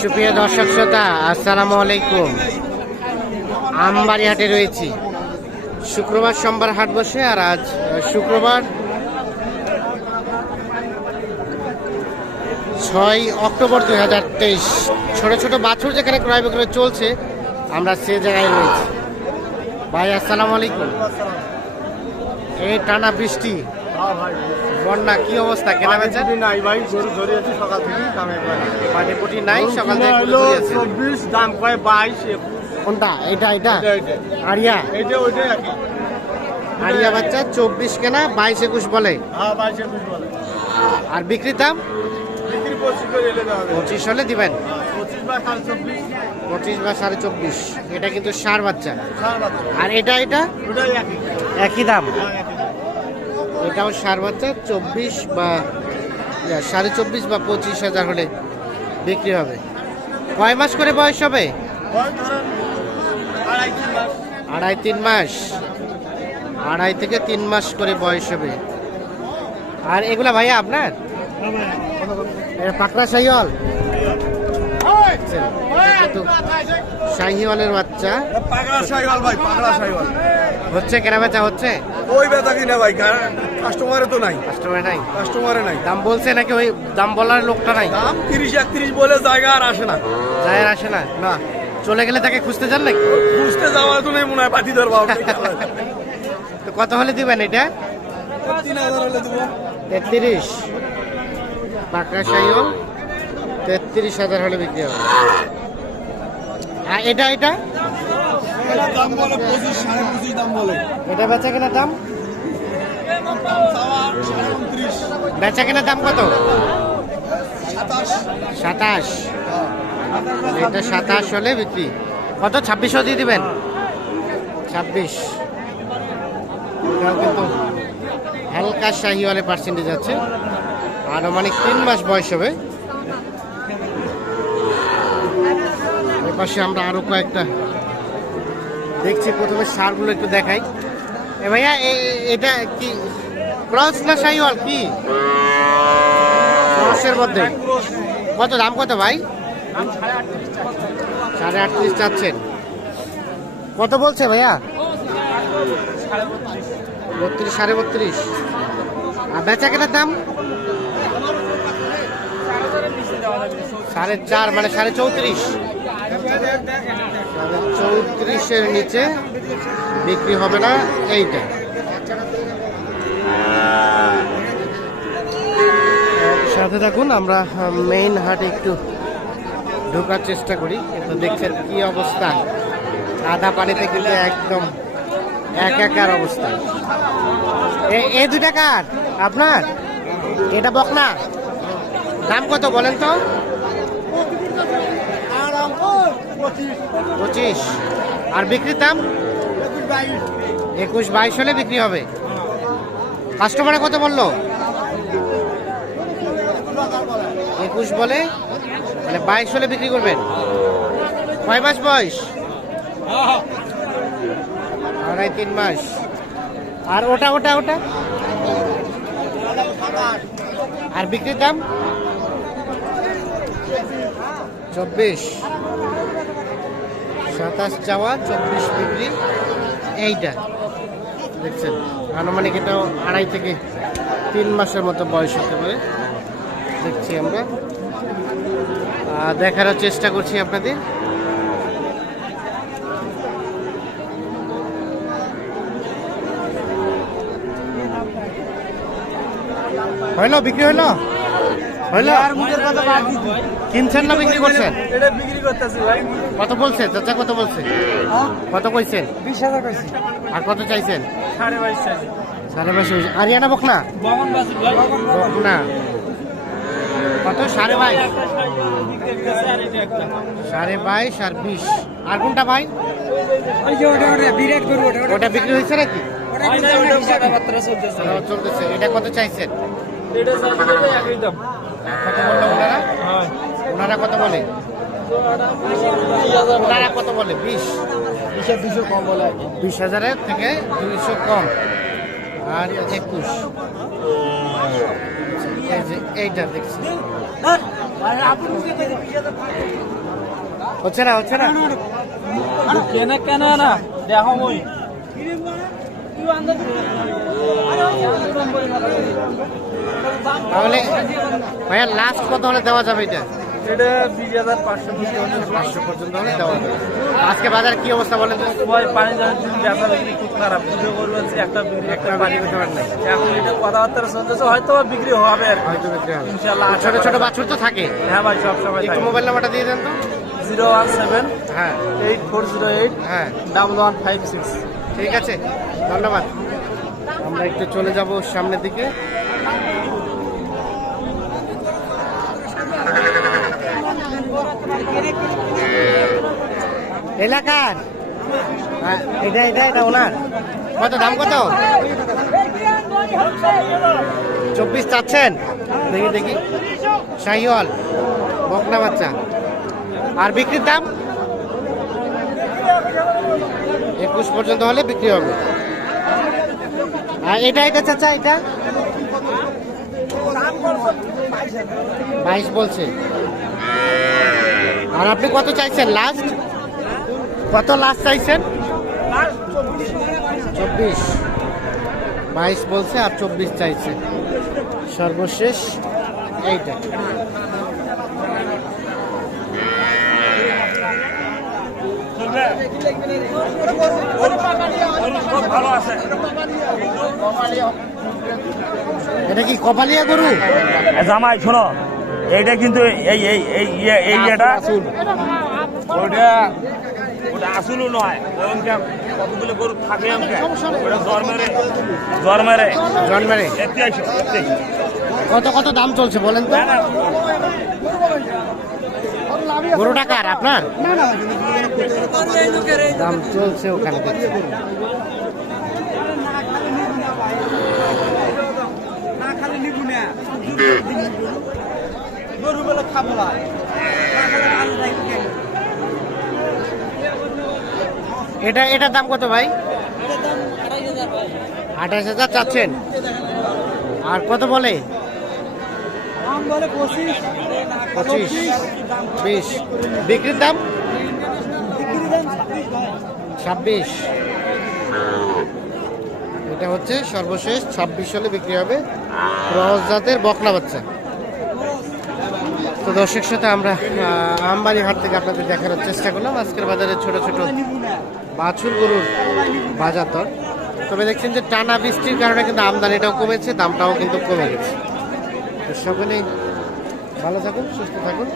সুপ্রিয় দর্শক শ্রোতা, আসসালামু আলাইকুম। আমবাড়ি হাটে রয়েছি। শুক্রবার সোমবার হাট বসে আর আজ শুক্রবার ছয় অক্টোবর দুই হাজার তেইশ। ছোটো ছোটো বাছুর যেখানে ক্রয় বিক্রয় চলছে, আমরা সে জায়গায় রয়েছি। ভাই, আসসালামু আলাইকুম। এই টানা বৃষ্টি। বন্যা কি অবস্থা? কেনা বেচা? নাই ভাই গরু ধরিয়েছি সকাল থেকে দামে পাই না। পানি পুটি নাই সকাল থেকে। চব্বিশ দাম কয় বাইশ কোনটা? এটা এটা এটা, এটা। ওইটাই একই আরিয়া বাচ্চা চব্বিশ কেনা বাইশ একুশ বলে। হ্যাঁ বাইশ একুশ বলে। আর বিক্রির দাম? বিক্রি পঁচিশ হলে দিবেন? পঁচিশ বা সাড়ে চব্বিশ। পঁচিশ বা সাড়ে চব্বিশ। এটা কিন্তু সার বাচ্চা। আর এটা এটা? একই। একই দাম? হ্যাঁ, একই। দাম। এটাও সার বাচ্চা চব্বিশ বা সাড়ে চব্বিশ বা পঁচিশ হাজার হলে বিক্রি হবে। কয় মাস করে বয়স হবে? আড়াই তিন মাস। আড়াই থেকে তিন মাস করে বয়স হবে। আর এগুলা ভাইয়া আপনার? এটা পাকড়া শাহিওয়াল। শাহিওয়ালের বাচ্চা। হচ্ছে কেনা বেচা হচ্ছে? ওই বেতা কিনা ভাই কাস্টমারে তো নাই। কাস্টমার নাই? কাস্টমারে নাই। দাম বলছে নাকি ওই দাম বলার লোকটা নাই? দাম তিরিশ একত্রিশ বলে জায়গা আর আসে না। আর আসে না? না। চলে গেলে তাকে খুঁজতে যান নাকি? বুঝতে যাওয়া তো নেই মনে হয় পাতি ধরবা তো কত হলে দিবেন এটা? তিন হাজার হলে দেবো তেত্রিশ। পাকড়া শাহিওয়াল তেত্রিশ হাজার হলে বিক্রি হবে। আর এটা? এটা দাম বলে পঁচিশ সাড়ে পঁচিশ দাম বলে। এটা বেচা কেনার দাম? বেচা কেনার দাম কত? সাতাশ। এটা সাতাশ হলে বিক্রি। কত? ছাব্বিশও দিয়ে দিবেন? ছাব্বিশ। কিন্তু হালকা শাহিওয়ালে পার্সেন্টেজ আছে। আনুমানিক তিন মাস বয়স হবে। এ পাশে আমরা আরও কয়েকটা দেখছি। প্রথমে সারগুলো একটু দেখাই। এ ভাইয়া এটা কি ক্রস না শাহিওয়াল কি? ক্রসের মধ্যে। কত দাম কত ভাই? সাড়ে আটত্রিশ চাচ্ছেন। কত বলছে ভাইয়া? বত্রিশ, সাড়ে বত্রিশ। আর বেচা কেনার দাম? সাড়ে চার মানে সাড়ে চৌত্রিশ। চৌত্রিশের নিচে বিক্রি হবে না এইটা। সাথে থাকুন, আমরা মেইন হাটে একটু ঢোকার চেষ্টা করি। কিন্তু দেখছেন কি অবস্থা। আধা পানিতে কিন্তু একদম একাকার অবস্থা। এ- দুটা কার? আপনার? এটা বকনা। দাম কত বলেন তো? পঁচিশ। আর বিক্রির দাম? একুশ বাইশ। হলে বিক্রি হবে। কাস্টমারে কত বলল? একুশ বলে মানে বাইশ হলে বিক্রি করবেন। কয় মাস বয়স? আড়াই তিন মাস। আর ওটা ওটা ওটা? আর বিক্রির দাম? চব্বিশ। সাতাশ চাওয়া, চব্বিশ বিক্রি। এইটা। দেখছেন, আনুমানিক এটাও আড়াই থেকে তিন মাসের মতো বয়স হতে পারে। দেখছি আমরা। আহ, দেখারও চেষ্টা করছি আপনাদের। হইল বিক্রি হইল? হইল? কিনছেন না বিক্রি করছেন? এটা বিক্রি করতেছি কত বলছে চাচা কত বলছে কত কইছেন? আর কত চাইছেন? সাড়ে বাইশ সাড়ে বাইশ হয়েছে। আরিয়ানা বকনা বগন বাসি ভাই বকনা কত? সাড়ে বাইশ। সাড়ে বাইশ আর বিশ। আর কোনটা ভাই? ওই যে ওটা ওটা বিরাট গরু ওটা ওটা। বিক্রি হয়েছে নাকি? ওটা চলতেছে। এটা কত চাইছেন? এটা চাইছি একই দাম। কত বলল ওনারা? হ্যাঁ। ওনারা কত বলে? ওনারা কত বলে? বিশ। বিশের দুশো কম বলে বিশ হাজারের থেকে দুইশো কম। আর একুশ। এইটা দেখছি। হচ্ছে না হচ্ছে না? কেনে কেনে না? দেখো মই। তাহলে ভাইয়া লাস্ট কত হলে দেওয়া যাবে এটা? এটা বিশ হাজার পাঁচশো পাঁচশো পর্যন্ত হলে দেওয়া আজকে বাজার কি অবস্থা বলেন সবাই পানি বিক্রি খুব খারাপ। দুটো একটা একটা পানি করতে পারেন নাই। এখন এটা কথাবার্তা চলতেছে হয়তো বিক্রি হবে আর কি। হয়তো বিক্রি হবে। ইনশাল্লাহ ছোট ছোট বাছুর তো থাকে। হ্যাঁ ভাই সব সময় একটু মোবাইল নাম্বারটা দিয়ে দেন তো। জিরো ওয়ান সেভেন হ্যাঁ। এইট ফোর জিরো এইট হ্যাঁ। Double one five six. ঠিক আছে। ধন্যবাদ। আমরা একটু চলে যাব সামনের দিকে। এলাকার? হ্যাঁ, এটা এটা এটা ওনার। কত দাম কত? চব্বিশ চাচ্ছেন? দেখি দেখি। শাহিওয়াল বকনা বাচ্চা। আর বিক্রির দাম? একুশ পর্যন্ত হলে বিক্রি হবে। আর এটা এটা চাচা এটা? বাইশ বলছে। আর আপনি কত চাইছেন? লাস্ট কত লাস্ট চাইছেন? চব্বিশ। বাইশ বলছে আর চব্বিশ চাইছে। সর্বশেষ এইটা। এটা কি কপালিয়া গরু? জামাই, শোনো। এইটা কিন্তু এই এই এই ইয়ে- এই ইয়েটা আসুন ওটা ওটা আসলও নয়। ওইটা কতগুলো গরু থাকে আমাকে? ওটা জ্বর মেরে জ্বর মেরে জন্মেরে এতিয়াশি এতিয়াশি কত কত দাম চলছে বলেন তো? গরু টাকার আপনার? দাম চলছে ওখানে। দেখছি। গরু বলে খাব না এটা এটার দাম কত ভাই? আঠাশ হাজার চাচ্ছেন। আর কত বলে? পঁচিশ। বিশ। বিক্রির দাম? ছাব্বিশ এটা হচ্ছে সর্বশেষ ছাব্বিশ সালে বিক্রি হবে। রস জাতের বকনা বাচ্চা। তো দর্শক সাথে আমরা আমবাড়ি হাট থেকে আপনাদের দেখানোর চেষ্টা করলাম। আজকের বাজারে ছোট ছোট বাছুর গরুর বাজার দর। তবে দেখছেন যে টানা বৃষ্টির কারণে কিন্তু আমদানিটাও কমেছে, দামটাও কিন্তু কমে গেছে। তো সকলেই ভালো থাকুন, সুস্থ থাকুন।